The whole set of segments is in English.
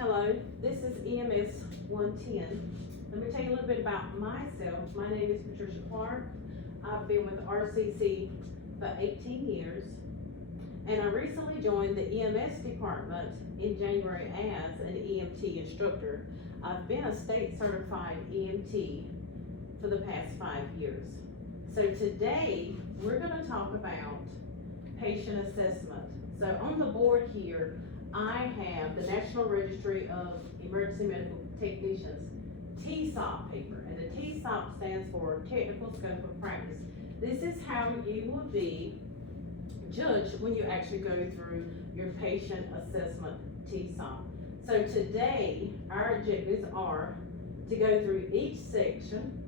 Hello, this is EMS 110. Let me tell you a little bit about myself. My name is Patricia Clark. I've been with RCC for 18 years, and I recently joined the EMS department in January as an EMT instructor. I've been a state certified EMT for the past 5 years. So today, we're gonna talk about patient assessment. So on the board here, I have the National Registry of Emergency Medical Technicians TSOP paper, and the TSOP stands for Technical Scope of Practice. This is how you will be judged when you actually go through your patient assessment TSOP. So today, our objectives are to go through each section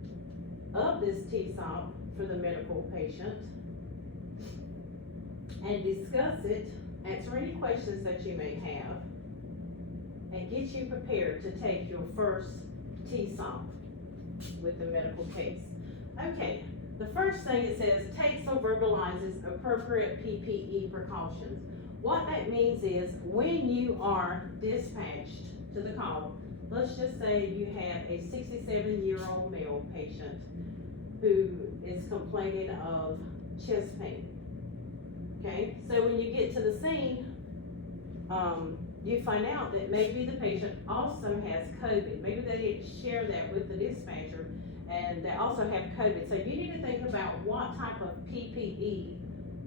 of this TSOP for the medical patient and discuss it, answer any questions that you may have, and get you prepared to take your first TSOP with the medical case. Okay, the first thing it says, takes or verbalizes appropriate PPE precautions. What that means is when you are dispatched to the call, let's just say you have a 67-year-old male patient who is complaining of chest pain. Okay, so when you get to the scene, you find out that maybe the patient also has COVID. Maybe they didn't share that with the dispatcher, and they also have COVID. So you need to think about what type of PPE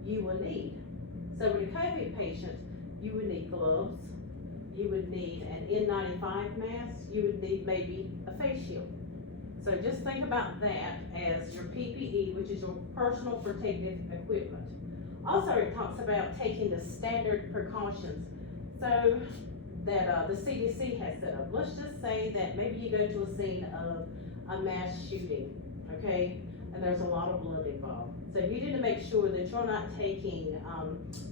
you will need. So with a COVID patient, you would need gloves, you would need an N95 mask, you would need maybe a face shield. So just think about that as your PPE, which is your personal protective equipment. Also, it talks about taking the standard precautions so that the CDC has set up. Let's just say that maybe you go to a scene of a mass shooting, okay, and there's a lot of blood involved. So you need to make sure that you're not taking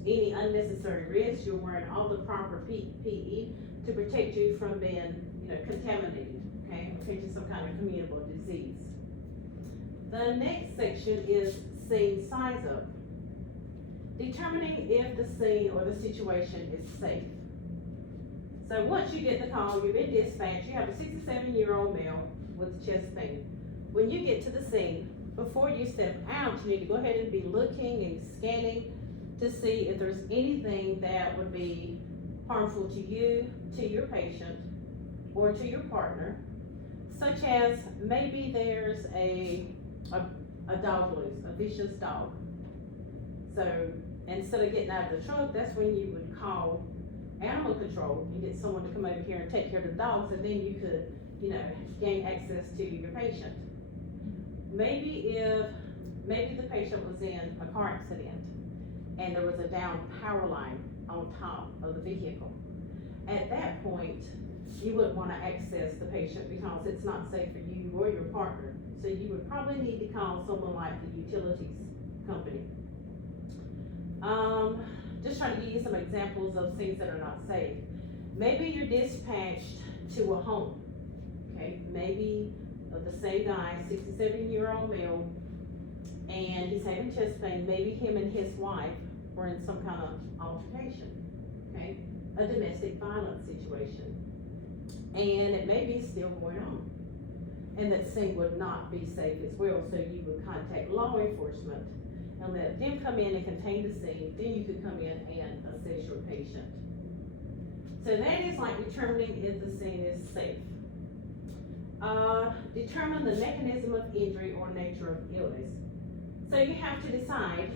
any unnecessary risks. You're wearing all the proper PPE to protect you from being, contaminated, okay, or catching some kind of communicable disease. The next section is scene size up. Determining if the scene or the situation is safe. So once you get the call, you've been dispatched, you have a 67-year-old male with chest pain. When you get to the scene, before you step out, you need to go ahead and be looking and scanning to see if there's anything that would be harmful to you, to your patient, or to your partner, such as maybe there's a dog loose, a vicious dog. So instead of getting out of the truck, that's when you would call animal control and get someone to come over here and take care of the dogs, and then you could, gain access to your patient. Maybe the patient was in a car accident and there was a down power line on top of the vehicle. At that point, you wouldn't want to access the patient because it's not safe for you or your partner. So you would probably need to call someone like the utilities company. Just trying to give you some examples of things that are not safe. Maybe you're dispatched to a home, okay? Maybe the same guy, 67-year-old male, and he's having chest pain. Maybe him and his wife were in some kind of altercation, okay? A domestic violence situation. And it may be still going on. And that scene would not be safe as well, so you would contact law enforcement and let them come in and contain the scene. Then you could come in and assess your patient. So that is like determining if the scene is safe. Determine the mechanism of injury or nature of illness. So you have to decide,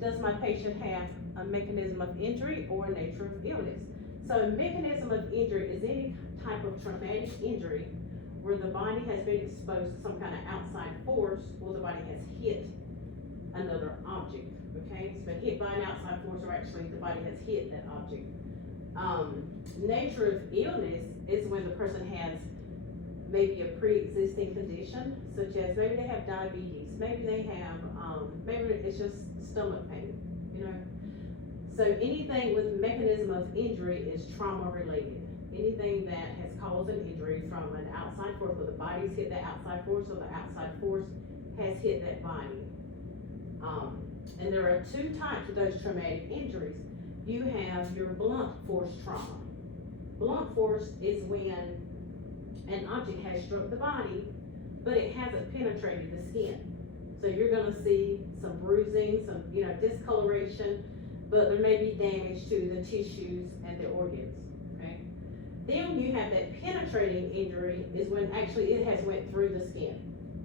does my patient have a mechanism of injury or a nature of illness? So a mechanism of injury is any type of traumatic injury where the body has been exposed to some kind of outside force, or the body has hit another object, okay? It's been hit by an outside force, or actually the body has hit that object. Nature of illness is when the person has maybe a pre-existing condition, such as maybe they have diabetes, maybe they have, maybe it's just stomach pain, So anything with mechanism of injury is trauma related. Anything that has caused an injury from an outside force, where the body's hit that outside force, or the outside force has hit that body. And there are two types of those traumatic injuries. You have your blunt force trauma, Blunt force is when an object has struck the body, but it hasn't penetrated the skin. So you're gonna see some bruising, some, discoloration, but there may be damage to the tissues and the organs, okay? Then when you have that penetrating injury is when actually it has went through the skin.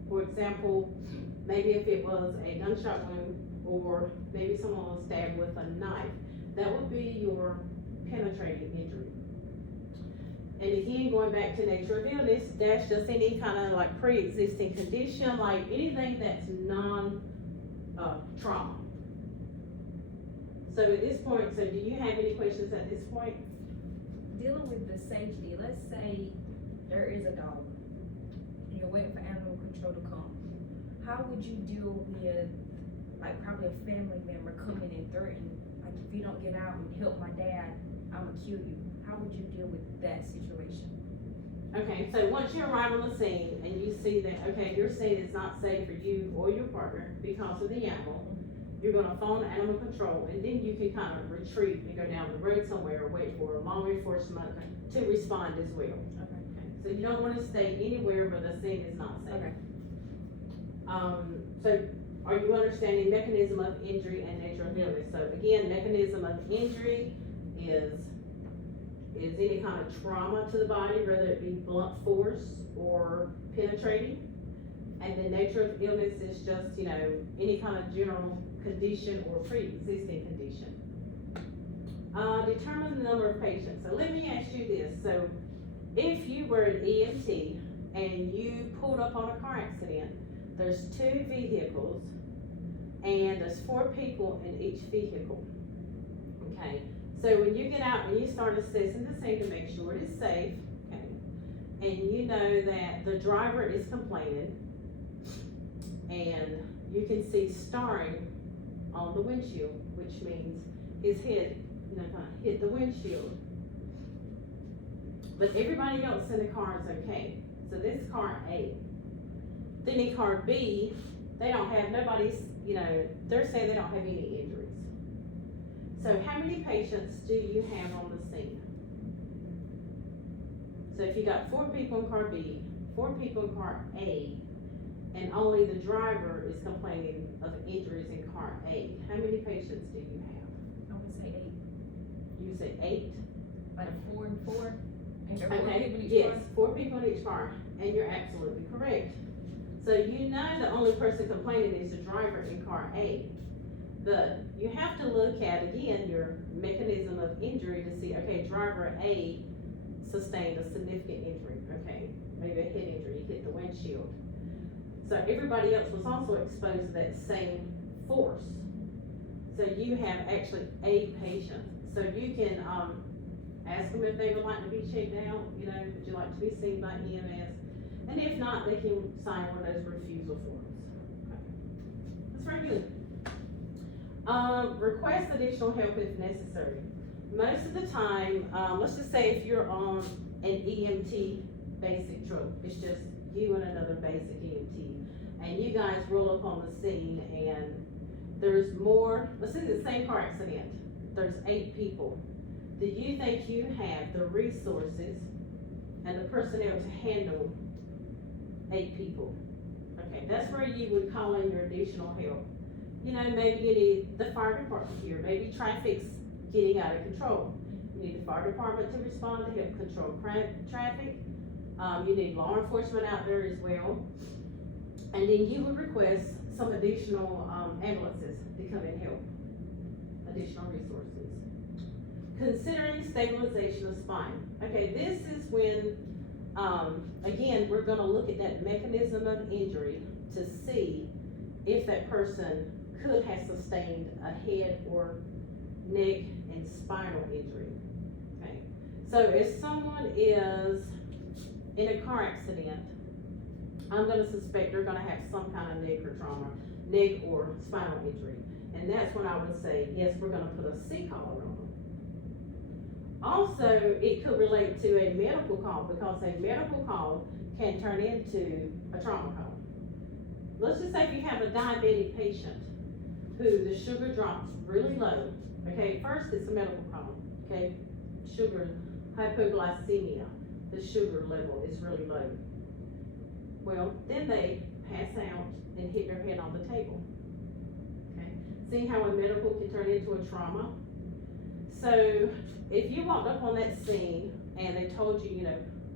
For example, maybe if it was a gunshot wound, or maybe someone was stabbed with a knife, that would be your penetrating injury. And again, going back to nature of illness, that's just any kind of like pre-existing condition, like anything that's non-trauma. So at this point, do you have any questions at this point? Dealing with the safety, let's say there is a dog, and you're waiting for animal control to come. How would you deal with, like, probably a family member coming and threatening, like, if you don't get out and help my dad, I'm gonna kill you? How would you deal with that situation? Okay, so once you arrive on the scene and you see that, okay, your scene is not safe for you or your partner because of the animal, you're gonna phone animal control, and then you can kind of retreat and go down the road somewhere or wait for law enforcement to respond as well. Okay. So you don't wanna stay anywhere where the scene is not safe. Okay. So are you understanding mechanism of injury and nature of illness? So again, mechanism of injury is any kind of trauma to the body, whether it be blunt force or penetrating. And the nature of illness is just, any kind of general condition or pre-existing condition. Determine the number of patients. So let me ask you this. So if you were an EMT and you pulled up on a car accident, there's 2 vehicles and there's 4 people in each vehicle. Okay, so when you get out and you start assessing the scene to make sure it is safe, okay, and you know that the driver is complaining, and you can see scarring on the windshield, which means his head, kind of hit the windshield. But everybody else in the car is okay. So this is car A. Then in car B, they don't have, nobody's, they're saying they don't have any injuries. So how many patients do you have on the scene? So if you got 4 people in car B, 4 people in car A, and only the driver is complaining of injuries in car A, how many patients do you have? I would say 8. You say 8? Like 4 and 4? And there are 4 Okay, people in each yes, car? 4 people in each car, and you're absolutely correct. So you know the only person complaining is the driver in car A. But you have to look at, again, your mechanism of injury to see, okay, driver A sustained a significant injury, okay? Maybe a head injury, he hit the windshield. So everybody else was also exposed to that same force. So you have actually 8 patients. So you can ask them if they would like to be checked out, would you like to be seen by EMS? And if not, they can sign one of those refusal forms. Okay. That's very good. Request additional help if necessary. Most of the time, let's just say if you're on an EMT basic truck, it's just you and another basic EMT, and you guys roll up on the scene and there's more, let's say the same car accident, there's 8 people. Do you think you have the resources and the personnel to handle 8 people? Okay, that's where you would call in your additional help. Maybe you need the fire department here, maybe traffic's getting out of control. You need the fire department to respond to help control traffic. You need law enforcement out there as well. And then you would request some additional ambulances to come and help, additional resources. Considering stabilization of spine. Okay, this is when, again, we're gonna look at that mechanism of injury to see if that person could have sustained a head or neck and spinal injury. Okay, so if someone is in a car accident, I'm gonna suspect they're gonna have some kind of neck or trauma, neck or spinal injury. And that's when I would say, yes, we're gonna put a C-collar on them. Also, it could relate to a medical call, because a medical call can turn into a trauma call. Let's just say if you have a diabetic patient who the sugar drops really low, okay, first it's a medical call, okay, sugar hypoglycemia, the sugar level is really low. Well, then they pass out and hit their head on the table. Okay, see how a medical can turn into a trauma? So if you walked up on that scene and they told you,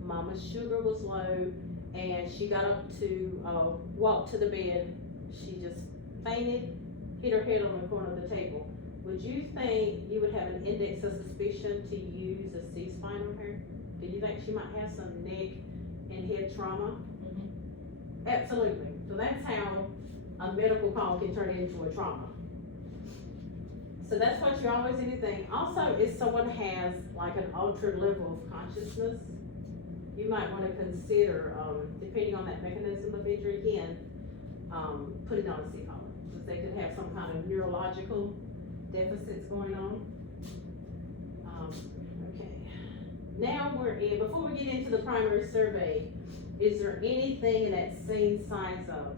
mama's sugar was low and she got up to walk to the bed, she just fainted, hit her head on the corner of the table, would you think you would have an index of suspicion to use a C-spine on her? Do you think she might have some neck and head trauma? Absolutely. So that's how a medical call can turn into a trauma. So that's what you always need to think. Also, if someone has like an altered level of consciousness, you might want to consider, depending on that mechanism of injury again, putting on a C-collar, because they could have some kind of neurological deficits going on. Okay. Now before we get into the primary survey, is there anything in that scene size up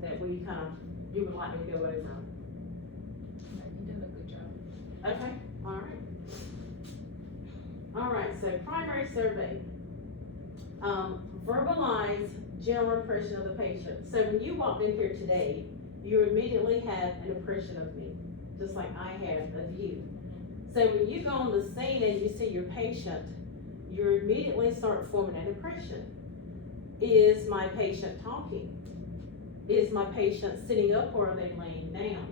that you would like me to go over? You did a good job. Okay, all right, so primary survey. Verbalize general impression of the patient. So when you walked in here today, you immediately had an impression of me, just like I had of you. So when you go on the scene and you see your patient, you immediately start forming an impression. Is my patient talking? Is my patient sitting up or are they laying down?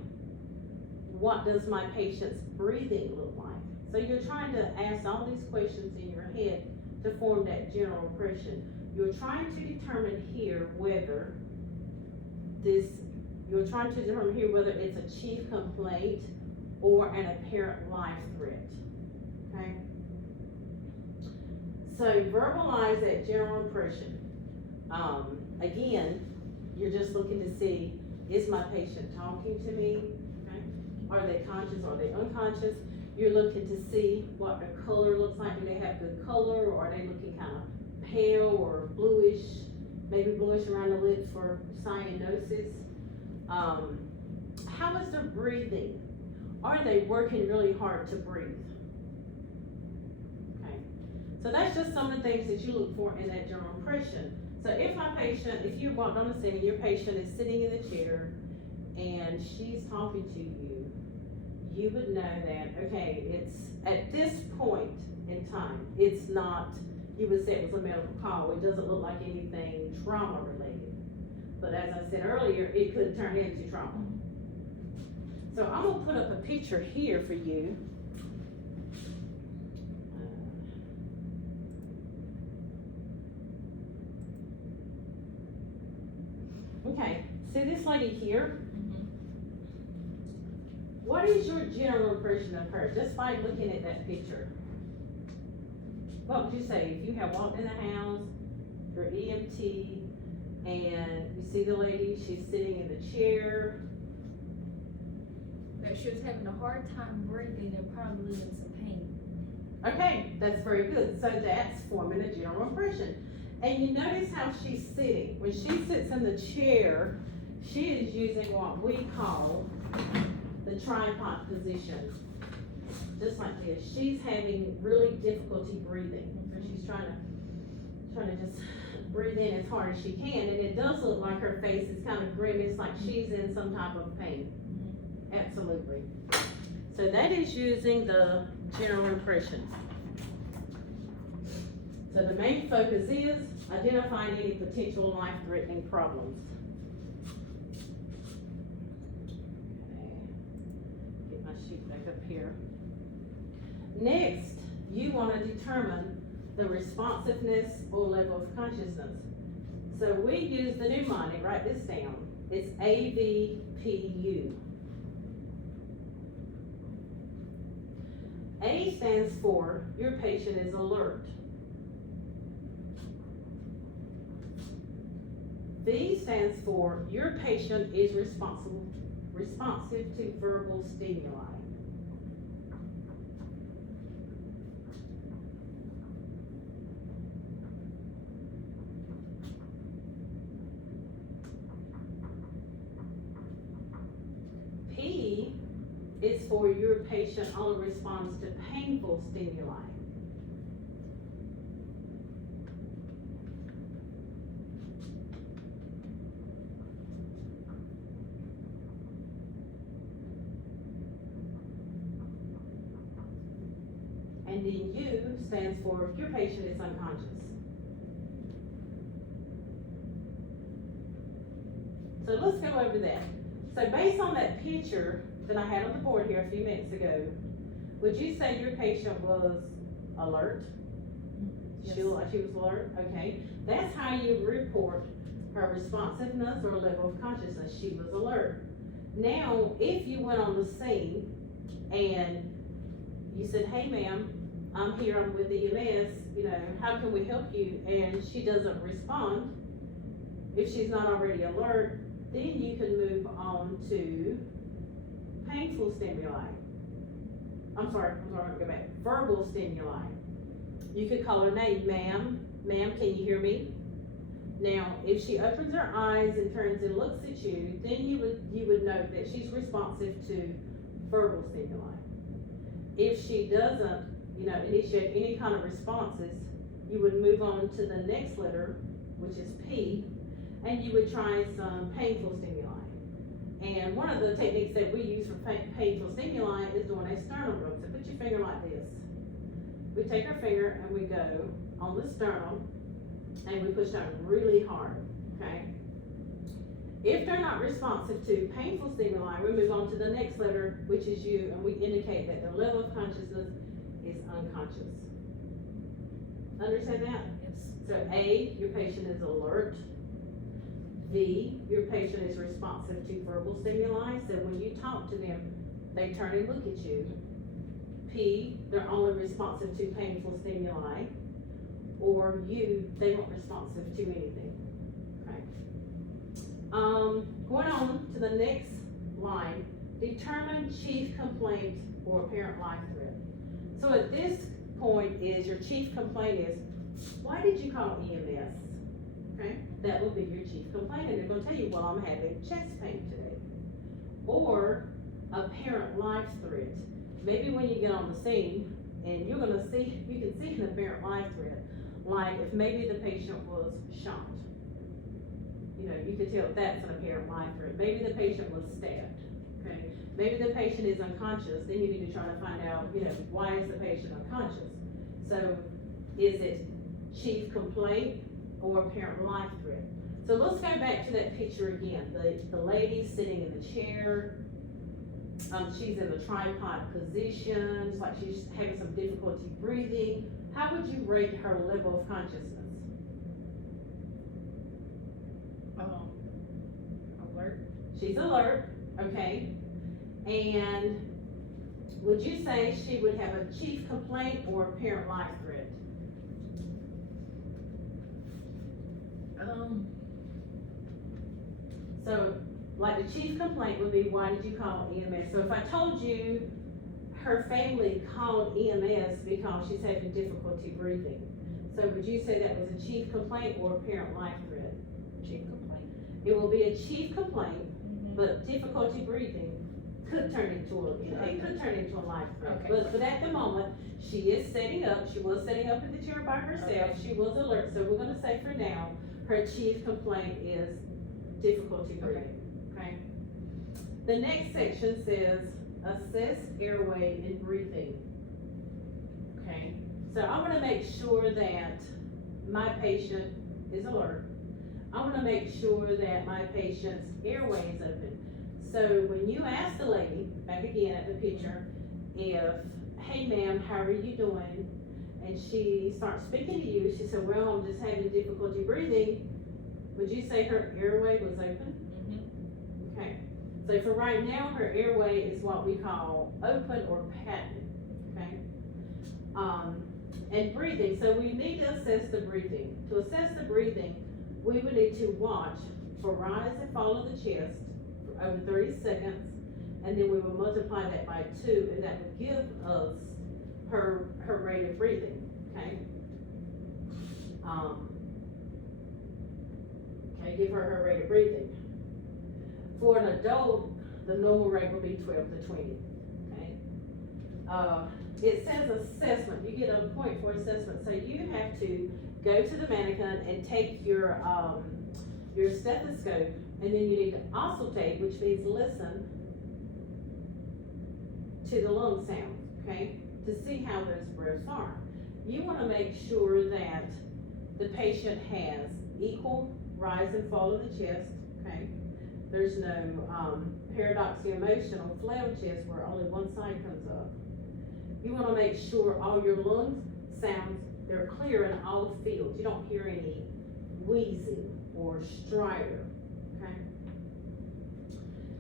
What does my patient's breathing look like? So you're trying to ask all these questions in your head to form that general impression. You're trying to determine here whether it's a chief complaint or an apparent life threat, okay? So verbalize that general impression. Again, you're just looking to see, is my patient talking to me? Okay? Are they conscious? Are they unconscious? You're looking to see what their color looks like. Do they have good color, or are they looking kind of pale or bluish, maybe bluish around the lips for cyanosis? How is their breathing? Are they working really hard to breathe? Okay, so that's just some of the things that you look for in that general impression. So if you walked on the scene and your patient is sitting in the chair and she's talking to you, you would know that, okay, it's at this point in time, it's not, you would say it was a medical call. It doesn't look like anything trauma related. But as I said earlier, it could turn into trauma. So I'm gonna put up a picture here for you. Okay, see this lady here? What is your general impression of her, just by looking at that picture? What would you say if you had walked in the house, your EMT, and you see the lady, she's sitting in the chair? That she was having a hard time breathing and probably in some pain. Okay, that's very good. So that's forming a general impression. And you notice how she's sitting. When she sits in the chair, she is using what we call the tripod position. Just like this. She's having really difficulty breathing. So she's trying to just breathe in as hard as she can. And it does look like her face is kind of grimaced, like she's in some type of pain. Absolutely. So that is using the general impression. So the main focus is identifying any potential life-threatening problems. Okay. Get my sheet back up here. Next, you want to determine the responsiveness or level of consciousness. So we use the mnemonic, write this down. It's AVPU. A stands for your patient is alert. V stands for your patient is responsive to verbal stimuli. P is for your patient only responds to painful stimuli. and then U stands for your patient is unconscious. So let's go over that. So based on that picture that I had on the board here a few minutes ago, would you say your patient was alert? Yes. She looked like she was alert? Okay. That's how you report her responsiveness or level of consciousness. She was alert. Now, if you went on the scene and you said, hey ma'am, I'm here, I'm with EMS, how can we help you? And she doesn't respond, if she's not already alert, then you can move on to painful stimuli. I'm sorry, go back. Verbal stimuli. You could call her name, ma'am, can you hear me? Now, if she opens her eyes and turns and looks at you, then you would know that she's responsive to verbal stimuli. If she doesn't, initiate any kind of responses, you would move on to the next letter, which is P, and you would try some painful stimuli. And one of the techniques that we use for painful stimuli is doing a sternum rub. So put your finger like this. We take our finger and we go on the sternum and we push down really hard, okay? If they're not responsive to painful stimuli, we move on to the next letter, which is U, and we indicate that their level of consciousness is unconscious. Understand that? Yes. So A, your patient is alert. V, your patient is responsive to verbal stimuli, so when you talk to them, they turn and look at you. P, they're only responsive to painful stimuli. Or U, they weren't responsive to anything. Okay. Going on to the next line, determine chief complaint or apparent life threat. So at this point is your chief complaint is, why did you call EMS? Okay, that will be your chief complaint, and they're going to tell you, well, I'm having chest pain today. Or apparent life threat. Maybe when you get on the scene, and you can see an apparent life threat, like if maybe the patient was shot. You could tell that's an apparent life threat. Maybe the patient was stabbed. Okay, maybe the patient is unconscious. Then you need to try to find out, why is the patient unconscious? So, is it chief complaint or apparent life threat? So let's go back to that picture again. The lady sitting in the chair. She's in the tripod position. It's like she's having some difficulty breathing. How would you rate her level of consciousness? Alert. She's alert, okay. And would you say she would have a chief complaint or apparent life threat? So, like the chief complaint would be, why did you call EMS? So if I told you her family called EMS because she's having difficulty breathing, so would you say that was a chief complaint or apparent life threat? Chief complaint. It will be a chief complaint, Mm-hmm. but difficulty breathing could turn into a life threat. Okay. But at the moment, she is setting up. She was setting up in the chair by herself. Okay. She was alert. So we're going to say for now, her chief complaint is difficulty breathing. Okay. The next section says assess airway and breathing. Okay. So I want to make sure that my patient is alert. I want to make sure that my patient's airway is open. So when you ask the lady, back again at the picture, if, hey ma'am, how are you doing? And she starts speaking to you, she said, well, I'm just having difficulty breathing. Would you say her airway was open? Mm-hmm. Okay. So for right now, her airway is what we call open or patent. Okay. And breathing. So we need to assess the breathing. To assess the breathing, we would need to watch for rise and fall of the chest for over 30 seconds, and then we will multiply that by 2, and that would give us her rate of breathing. Okay. Give her rate of breathing. For an adult, the normal rate will be 12 to 20. Okay. It says assessment. You get a point for assessment. So you have to go to the mannequin and take your stethoscope, and then you need to auscultate, which means listen to the lung sound. Okay. to see how those breaths are. You wanna make sure that the patient has equal rise and fall of the chest, okay? There's no paradoxio-motional flail chest where only one side comes up. You wanna make sure all your lung sounds, they're clear in all fields. You don't hear any wheezing or stridor, okay?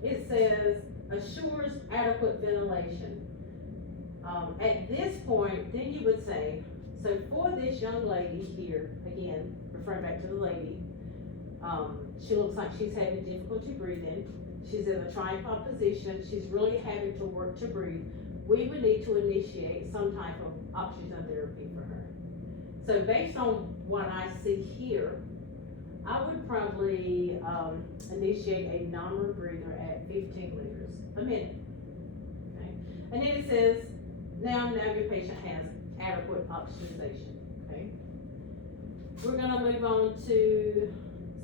It says, assures adequate ventilation. At this point, then you would say, so for this young lady here, again, referring back to the lady, she looks like she's having difficulty breathing. She's in a tripod position. She's really having to work to breathe. We would need to initiate some type of oxygen therapy for her. So based on what I see here, I would probably initiate a non-rebreather at 15 liters a minute. Okay? And then it says, now your patient has adequate oxygenation. Okay? We're gonna move on to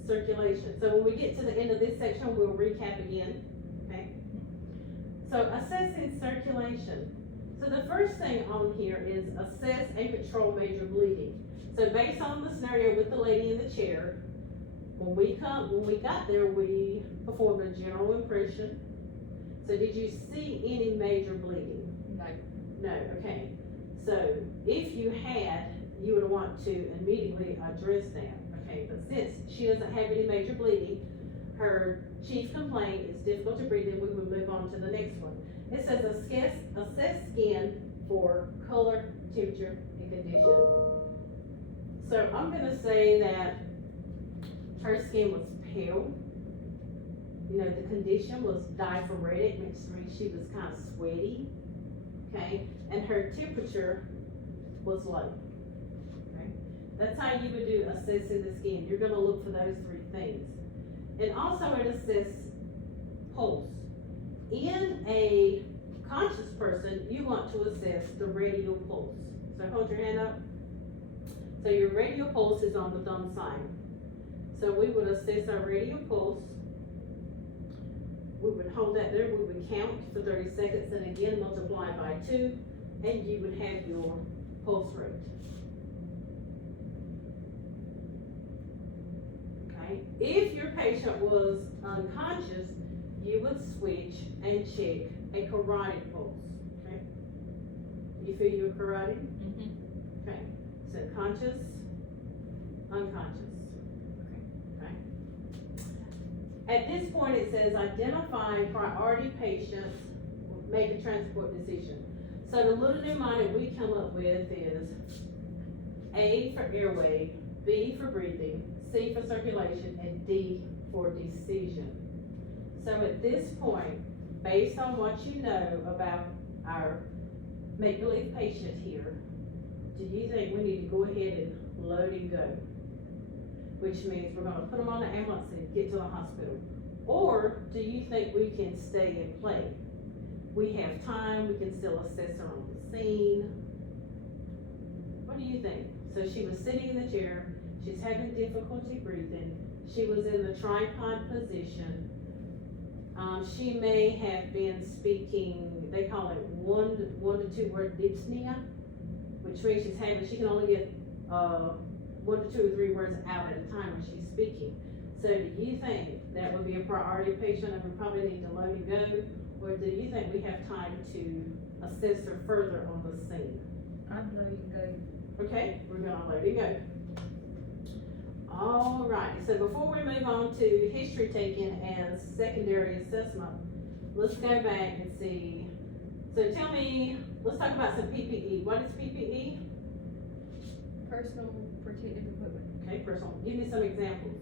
circulation. So when we get to the end of this section, we'll recap again. Okay? So assessing circulation. So the first thing on here is assess and control major bleeding. So based on the scenario with the lady in the chair, when we got there, we performed a general impression. So did you see any major bleeding? No. No, okay. So if you had, you would want to immediately address that, okay? But since she doesn't have any major bleeding, her chief complaint is difficulty breathing, we would move on to the next one. It says assess skin for color, temperature, and condition. So I'm gonna say that her skin was pale. You know, the condition was diaphoretic, which means she was kind of sweaty, okay? And her temperature was low, okay? That's how you would do assessing the skin. You're gonna look for those three things. And also it assesses pulse. In a conscious person, you want to assess the radial pulse. So hold your hand up. So your radial pulse is on the thumb side. So we would assess our radial pulse. We would hold that there, we would count for 30 seconds and again multiply by 2, and you would have your pulse rate. Okay, if your patient was unconscious, you would switch and check a carotid pulse, okay? You feel your carotid? Mm-hmm. Okay, so conscious, unconscious. At this point, it says identify priority patients, make a transport decision. So the little mnemonic we come up with is A for airway, B for breathing, C for circulation, and D for decision. So at this point, based on what you know about our make-believe patient here, do you think we need to go ahead and load and go? Which means we're gonna put them on the ambulance and get to the hospital. Or do you think we can stay and play? We have time, we can still assess her on the scene. What do you think? So she was sitting in the chair, she's having difficulty breathing, she was in the tripod position. She may have been speaking, they call it one to two word dyspnea, which means she can only get 1 to 2 or 3 words out at a time when she's speaking. So do you think that would be a priority patient and we probably need to load and go? Or do you think we have time to assess her further on the scene? I'd load and go. Okay, we're gonna load and go. All right, so before we move on to history taking and secondary assessment, let's go back and see. So tell me, let's talk about some PPE. What is PPE? Personal protective equipment. Okay, personal. Give me some examples.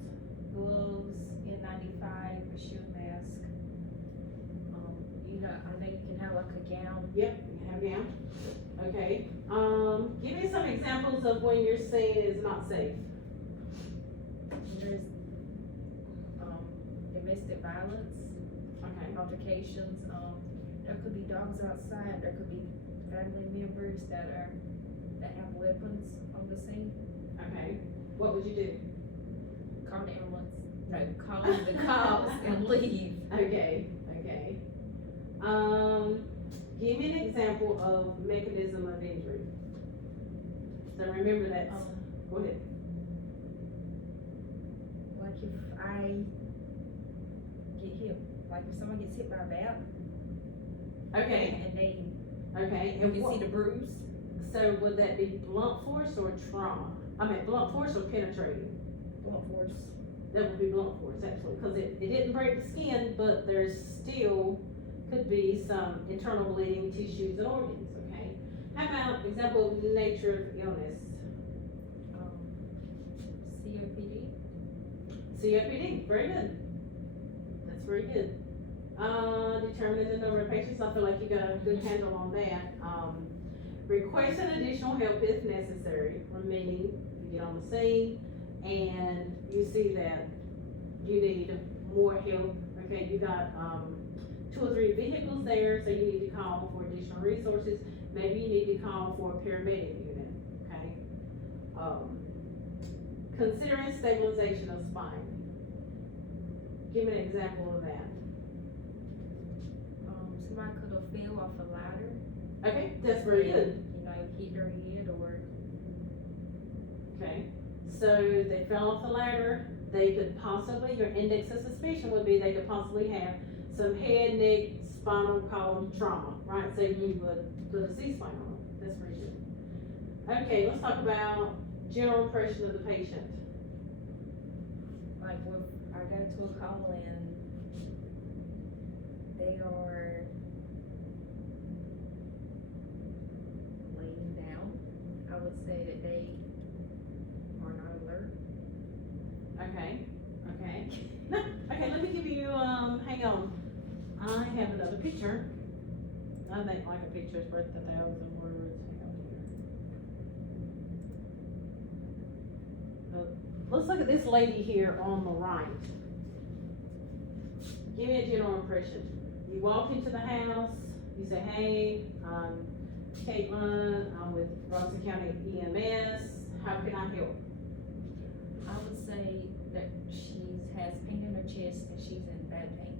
Gloves, N95, a shield mask. I know you can have like a gown. Yep, you can have a gown. Okay. Give me some examples of when your scene is not safe. There's domestic violence, Okay. altercations. There could be dogs outside. There could be family members that have weapons on the scene. Okay. What would you do? Call the ambulance. No, call the cops and leave. Okay. Okay. Give me an example of mechanism of injury. So remember that. Go ahead. Like if I get hit, like if someone gets hit by a bat. Okay. And they, Okay. you can see the bruise. So would that be blunt force or trauma? I mean, blunt force or penetrating? Blunt force. That would be blunt force, actually, because it didn't break the skin, but there's still could be some internal bleeding, tissues, and organs, okay? How about example of nature of illness? COPD. COPD, very good. That's very good. Determining the number of patients, I feel like you got a good handle on that. Requesting additional help if necessary, meaning you get on the scene and you see that you need more help, okay, you got, 2 or 3 vehicles there, so you need to call for additional resources. Maybe you need to call for a paramedic unit, okay? Considering stabilization of spine. Give me an example of that. Somebody could have fell off a ladder. Okay, that's very good. You know, hit their head or. Okay, so they fell off the ladder, they could possibly, your index of suspicion would be they could possibly have some head, neck, spinal column trauma, right? So you would put a C-spine on them. That's pretty good. Okay, let's talk about general impression of the patient. Like when I go to a call and they are laying down, I would say that they are not alert. Okay, okay. No, okay, let me give you, hang on. I have another picture. I think like a picture is worth 1,000 words. Hang on here. Let's look at this lady here on the right. Give me a general impression. You walk into the house, you say, hey, Caitlin, I'm with Robinson County EMS, how can I help? I would say that she has pain in her chest and she's in bad pain.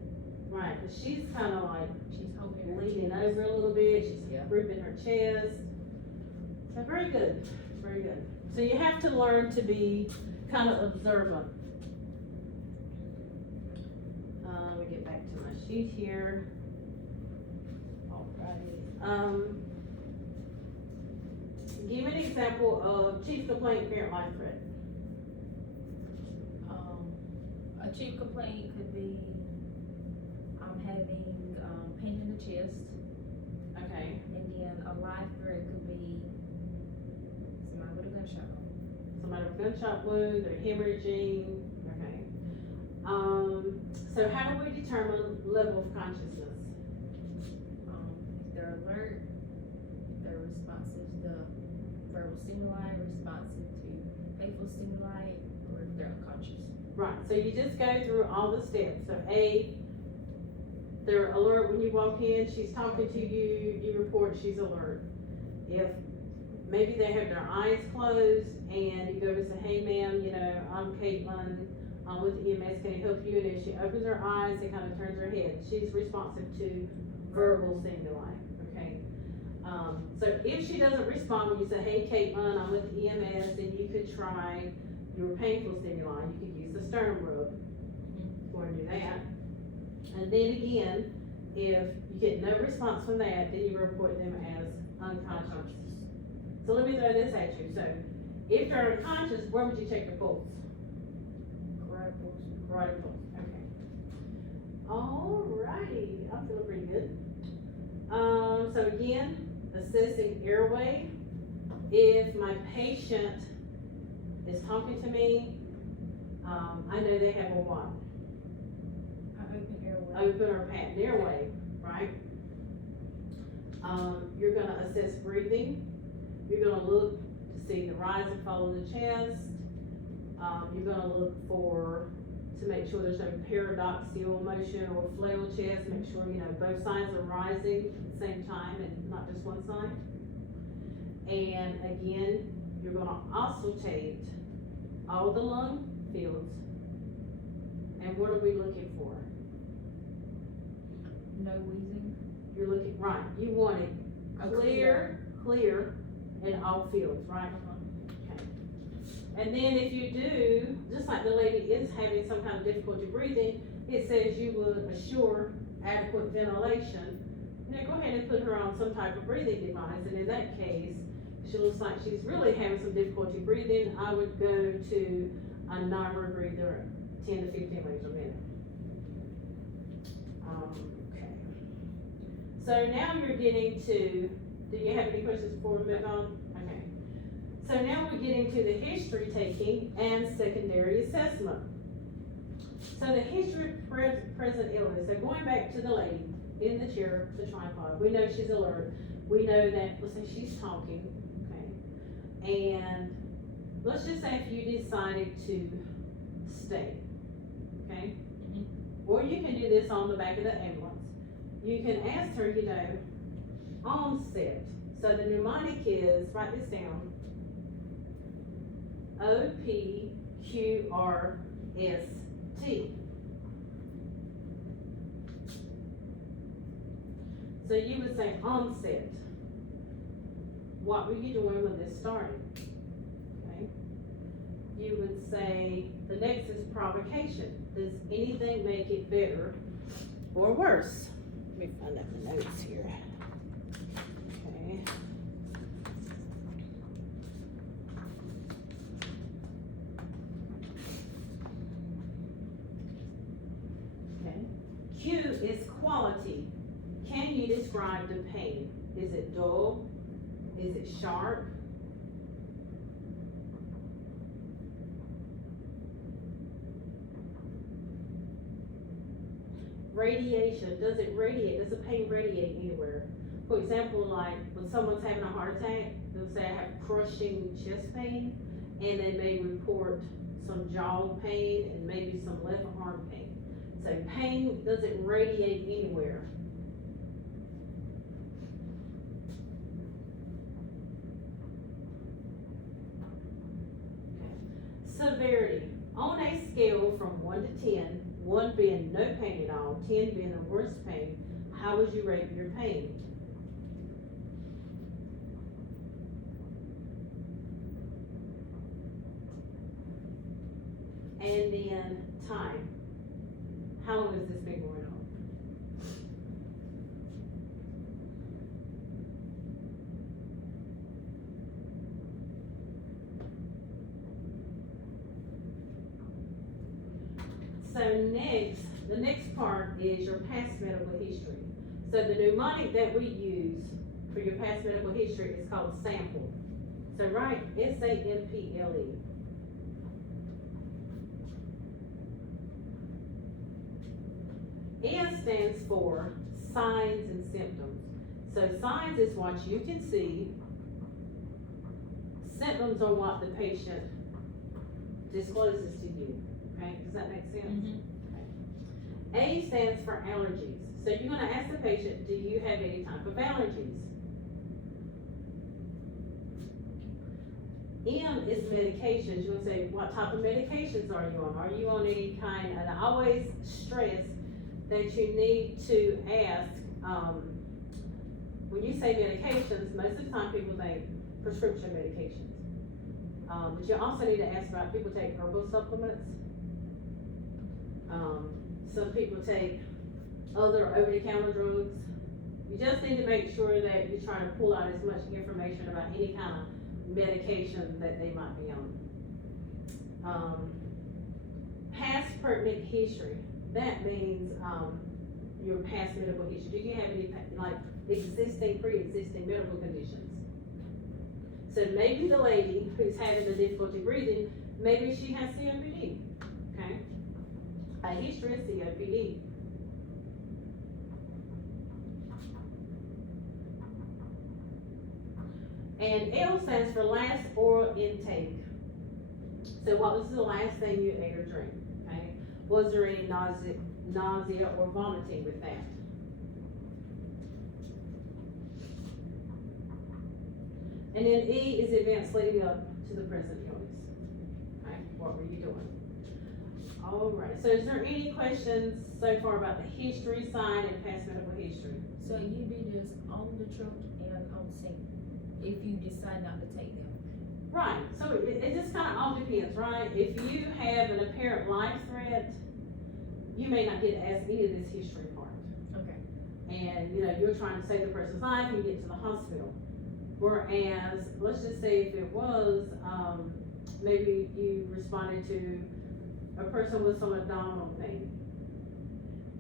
Right, but she's kind of like She's holding her leaning chest. over a little bit, she's Yeah. gripping her chest. So very good, very good. So you have to learn to be kind of observant. Let me get back to my sheet here. Alrighty. Give me an example of chief complaint, parent life threat. A chief complaint could be, I'm having, pain in the chest, Okay, and then a live threat could be somebody with a gunshot wound. somebody with a gunshot wound, they're hemorrhaging, okay. So how do we determine level of consciousness? If they're alert, they're responsive to verbal stimuli, responsive to facial stimuli, or if they're unconscious. Right, so you just go through all the steps. So A, they're alert when you walk in, she's talking to you, you report she's alert. If maybe they have their eyes closed and you go to say, hey ma'am, you know, I'm Caitlin, I'm with EMS, can I help you? And if she opens her eyes and kind of turns her head, she's responsive to verbal stimuli, okay? So if she doesn't respond when you say, hey Caitlin, I'm with EMS, then you could try your painful stimuli. You could use the sternum rub. Go and do that. And then again, if you get no response from that, then you report them as unconscious. So let me throw this at you. So if they're unconscious, where would you check the pulse? Carotid pulse. Okay. Alrighty. I feel pretty good. So again, assessing airway. If my patient is talking to me, I know they have a what? Open airway. Open or patent airway, right? You're gonna assess breathing. You're gonna look to see the rise and fall of the chest. You're gonna look to make sure there's no paradoxial motion or flail chest. Make sure, you know, both sides are rising at the same time and not just one side. And again, you're gonna auscultate all the lung fields. And what are we looking for? No wheezing. You're looking, right, you want it clear in all fields, right? Okay. And then if you do, just like the lady is having some kind of difficulty breathing, it says you will assure adequate ventilation. Go ahead and put her on some type of breathing device, and in that case, she looks like she's really having some difficulty breathing. I would go to a normal breather, 10 to 15 liters a minute. Okay. So now you're getting to, do you have any questions before we move on? Okay. So now we're getting to the history taking and secondary assessment. So the history of present illness, so going back to the lady in the chair, the tripod, we know she's alert. We know that, let's say she's talking, okay? And let's just say if you decided to stay, okay? Or you can do this on the back of the ambulance. You can ask her, onset. So the mnemonic is, write this down, OPQRST. So you would say onset. What were you doing when this started? Okay. You would say the next is provocation. Does anything make it better or worse? Let me find out the notes here. Okay. Okay. Q is quality. Can you describe the pain? Is it dull? Is it sharp? Radiation, does it radiate? Does the pain radiate anywhere? For example, like when someone's having a heart attack, they'll say I have crushing chest pain, and they may report some jaw pain and maybe some left arm pain. So pain, does it radiate anywhere? Severity, on a scale from 1 to 10, 1 being no pain at all, 10 being the worst pain, how would you rate your pain? And then time. How long has this been going on? So next, the next part is your past medical history. So the mnemonic that we use for your past medical history is called SAMPLE. So write SAMPLE. S stands for signs and symptoms. So signs is what you can see. Symptoms are what the patient discloses to you. Okay, does that make sense? Okay. A stands for allergies. So you're going to ask the patient, do you have any type of allergies? M is medications. You're going to say, what type of medications are you on? Are you on any kind? And I always stress that you need to ask, when you say medications, most of the time people think prescription medications. But you also need to ask about, people take herbal supplements. Some people take other over-the-counter drugs. You just need to make sure that you try to pull out as much information about any kind of medication that they might be on. Past pertinent history. That means your past medical history. Do you have any like pre-existing medical conditions? So maybe the lady who's having the difficulty breathing, maybe she has COPD. Okay, a history of COPD. And L stands for last oral intake. So what was the last thing you ate or drank? Okay, was there any nausea or vomiting with that? And then E is events leading up to the present illness. Okay, what were you doing? All right, so is there any questions so far about the history side and past medical history? So you do this on the truck and on scene if you decide not to take them? Right, so it just kinda all depends, right? If you have an apparent life threat, you may not get to ask any of this history part. Okay. And, you know, you're trying to save the person's life and you get to the hospital. Whereas, let's just say if it was, maybe you responded to a person with some abdominal pain.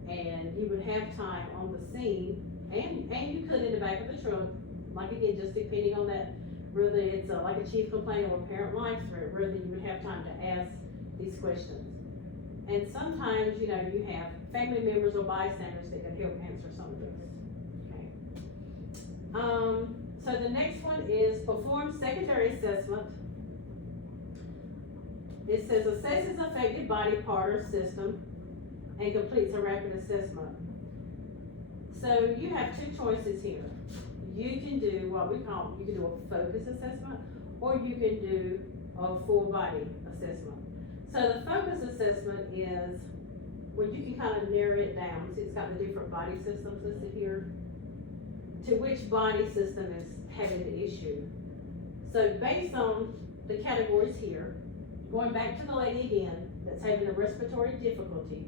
And you would have time on the scene, and you could in the back of the truck, like again, just depending on that, whether it's like a chief complaint or apparent life threat, whether you would have time to ask these questions. And sometimes, you know, you have family members or bystanders that can help answer some of this. Okay. So the next one is perform secondary assessment. It says assesses affected body part or system and completes a rapid assessment. So you have two choices here. You can do what we call, you can do a focus assessment, or you can do a full body assessment. So the focus assessment is when you can kind of narrow it down. See, it's got the different body systems listed here, to which body system is having the issue. So based on the categories here, going back to the lady again that's having a respiratory difficulty,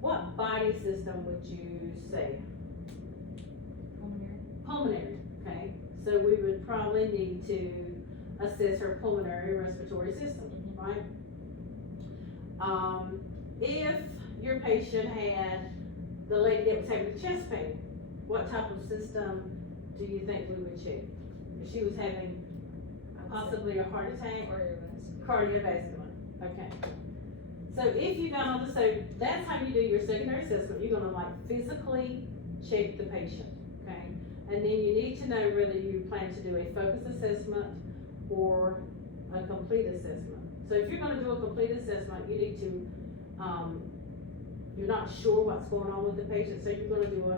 what body system would you say? Pulmonary. Pulmonary, okay? So we would probably need to assess her pulmonary respiratory system, right? If your patient had the lady that was having chest pain, what type of system do you think we would check? If she was having possibly a heart attack? Cardiovascular, okay. So if you got on so that's how you do your secondary assessment. You're gonna like physically check the patient, okay? And then you need to know whether you plan to do a focus assessment or a complete assessment. So if you're gonna do a complete assessment, you need to, you're not sure what's going on with the patient, so you're gonna do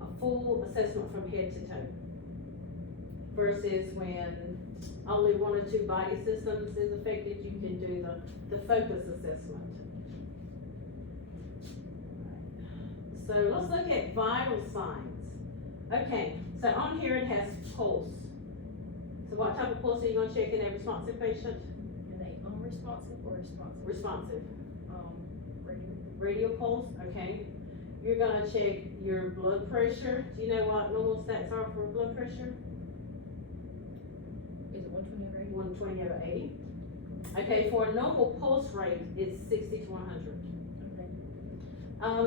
a full assessment from head to toe. Versus when only one or two body systems is affected, you can do the focus assessment. So let's look at vital signs. Okay, so on here it has pulse. So what type of pulse are you gonna check in a responsive patient? Are they unresponsive or responsive? Responsive. Radio. Radio pulse, okay. You're gonna check your blood pressure. Do you know what normal stats are for blood pressure? Is it 120 over 80? 120 over 80. Okay, for a normal pulse rate, it's 60 to 100. Okay.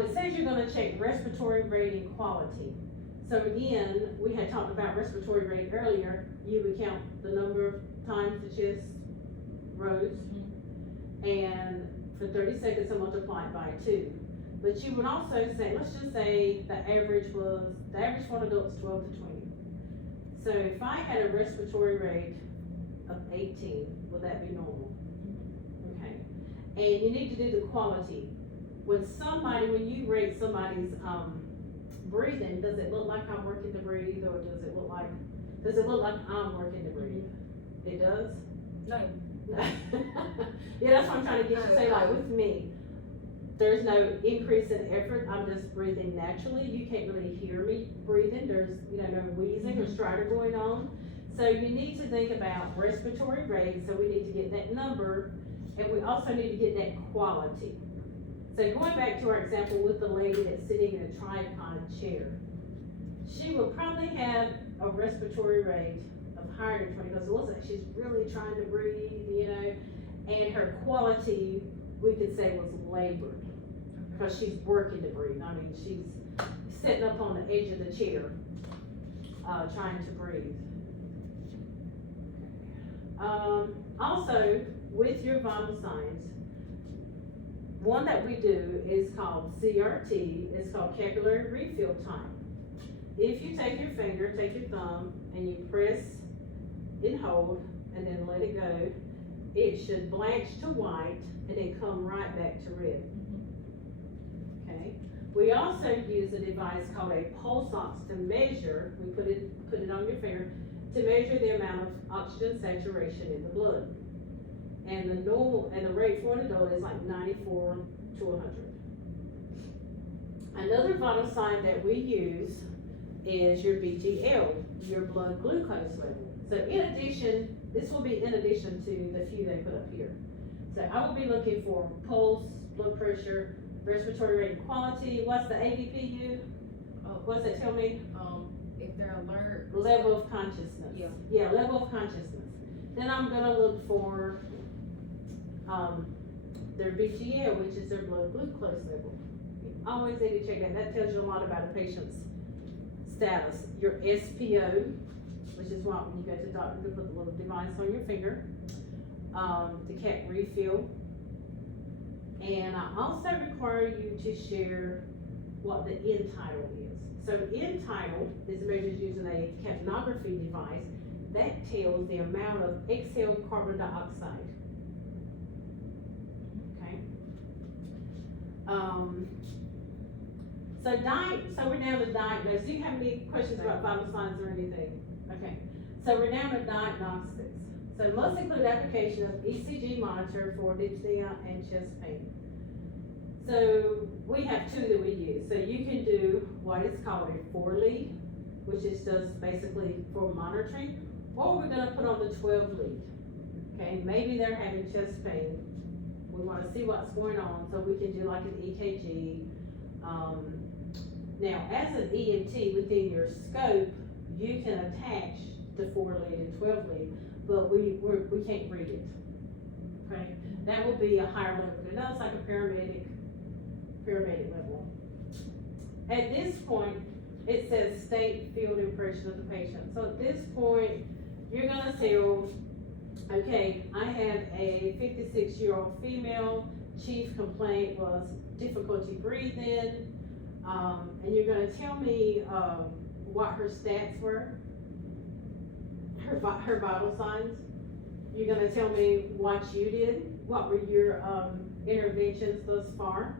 It says you're gonna check respiratory rate and quality. So again, we had talked about respiratory rate earlier. You would count the number of times the chest rose, and for 30 seconds and multiply it by 2. But you would also say, let's just say the average for an adult is 12 to 20. So if I had a respiratory rate of 18, would that be normal? Okay. And you need to do the quality. When you rate somebody's breathing, does it look like I'm working to breathe, or does it look like I'm working to breathe? It does? No. Yeah, that's what I'm trying to get you to say, like with me, there's no increase in effort, I'm just breathing naturally. You can't really hear me breathing, there's no wheezing or stridor going on. So you need to think about respiratory rate, so we need to get that number, and we also need to get that quality. So going back to our example with the lady that's sitting in a tripod chair, she would probably have a respiratory rate of higher than 20, because it looks like she's really trying to breathe, and her quality, we could say, was labored, because she's working to breathe. I mean, she's sitting up on the edge of the chair, trying to breathe. Also, with your vital signs, one that we do is called CRT, it's called capillary refill time. If you take your finger, take your thumb, and you press and hold, and then let it go, it should blanch to white, and then come right back to red. Okay. We also use a device called a pulse ox to measure, we put it on your finger, to measure the amount of oxygen saturation in the blood. And the rate for an adult is like 94 to 100. Another vital sign that we use is your BGL. your blood glucose level. So in addition, this will be in addition to the few they put up here. So I will be looking for pulse, blood pressure, respiratory rate and quality. What's the ABPU? What's that tell me? If they're alert. Level of consciousness. Yeah. Level of consciousness. Then I'm gonna look for, their VGL, which is their blood glucose level. You always need to check that. That tells you a lot about a patient's status. Your SPO, which is what, when you go to the doctor, they put the little device on your finger, the CAC refill. And I also require you to share what the end title is. So end title is measured using a capnography device that tells the amount of exhaled carbon dioxide. Okay. So we're down to diagnosis. Do you have any questions about vital signs or anything? Okay. So we're down to diagnostics. So must include application of ECG monitor for dyspnea and chest pain. So we have two that we use. So you can do what is called a 4-lead, which is just basically for monitoring, or we're gonna put on the 12-lead. Okay, maybe they're having chest pain. We wanna see what's going on, so we can do like an EKG. Now, as an EMT within your scope, you can attach the 4-lead and 12-lead, but we can't read it. Okay, that will be a higher level. That's like a paramedic level. At this point, it says state field impression of the patient. So at this point, you're gonna tell, okay, I have a 56-year-old female, chief complaint was difficulty breathing, and you're gonna tell me what her stats were, her vital signs. You're gonna tell me what you did, what were your interventions thus far.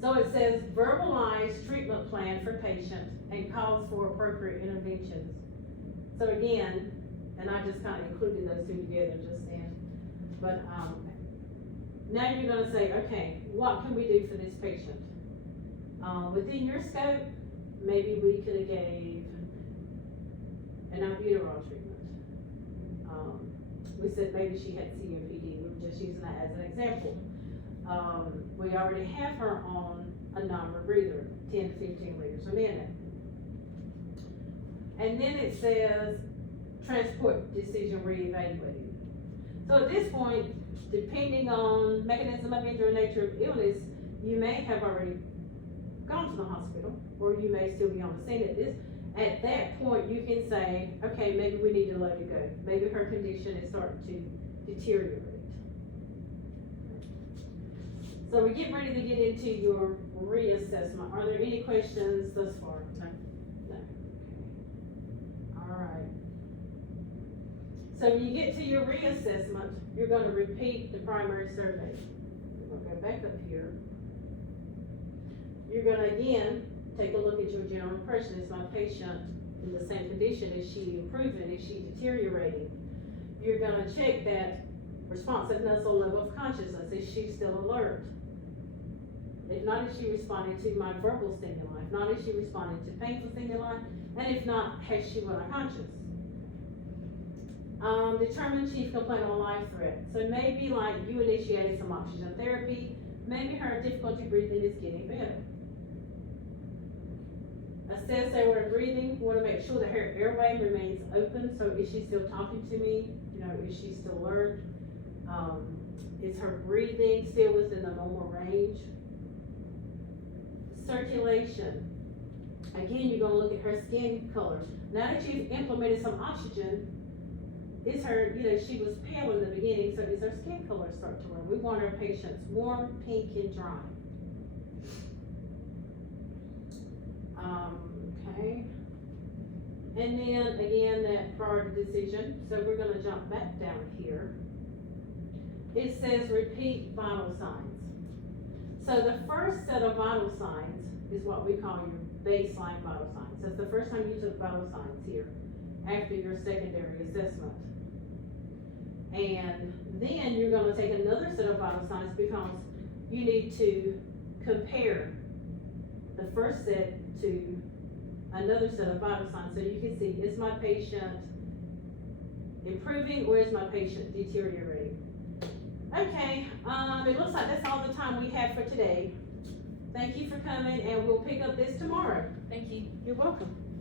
So it says verbalize treatment plan for patient and calls for appropriate interventions. So again, and I just kind of included those two together just then, but now you're gonna say, okay, what can we do for this patient? Within your scope, maybe we could have gave an albuterol treatment. We said maybe she had COPD, we're just using that as an example. We already have her on a non-rebreather, 10 to 15 liters a minute. And then it says transport decision reevaluated. So at this point, depending on mechanism of injury or nature of illness, you may have already gone to the hospital, or you may still be on the scene at that point, you can say, okay, maybe we need to let it go. Maybe her condition is starting to deteriorate. So we're getting ready to get into your reassessment. Are there any questions thus far? No. No. Okay. All right. So when you get to your reassessment, you're going to repeat the primary survey. We're going to go back up here. You're going to again take a look at your general impression. Is my patient in the same condition? Is she improving? Is she deteriorating? You're going to check that responsiveness or level of consciousness. Is she still alert? If not, is she responding to my verbal stimuli? If not, is she responding to painful stimuli? And if not, has she run unconscious? Determine chief complaint on life threat. So maybe like you initiated some oxygen therapy, maybe her difficulty breathing is getting better. Assess airway breathing. We want to make sure that her airway remains open. So is she still talking to me? You know, is she still alert? Is her breathing still within the normal range? Circulation. Again, you're going to look at her skin color. Now that you've implemented some oxygen, is her, you know, she was pale in the beginning, so is her skin color start to warm? We want our patients warm, pink, and dry. Okay. And then again, that priority decision. So we're going to jump back down here. It says repeat vital signs. So the first set of vital signs is what we call your baseline vital signs. That's the first time you took vital signs here after your secondary assessment. And then you're going to take another set of vital signs because you need to compare the first set to another set of vital signs, so you can see, is my patient improving or is my patient deteriorating? Okay, it looks like that's all the time we have for today. Thank you for coming, and we'll pick up this tomorrow. Thank you. You're welcome.